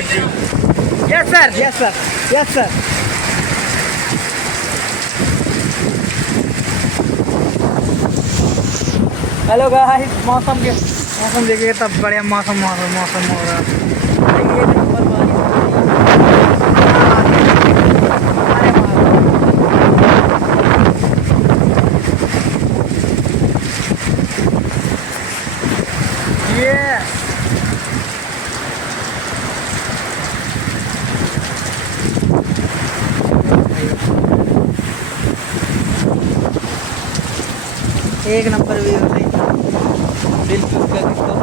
Yes sir yes sir yes sir. Hello guys, मौसम देखिए, तब बढ़िया मौसम हो रहा है। एक नंबर ये एक नंबर व्यू है, दिल खुश कर दो।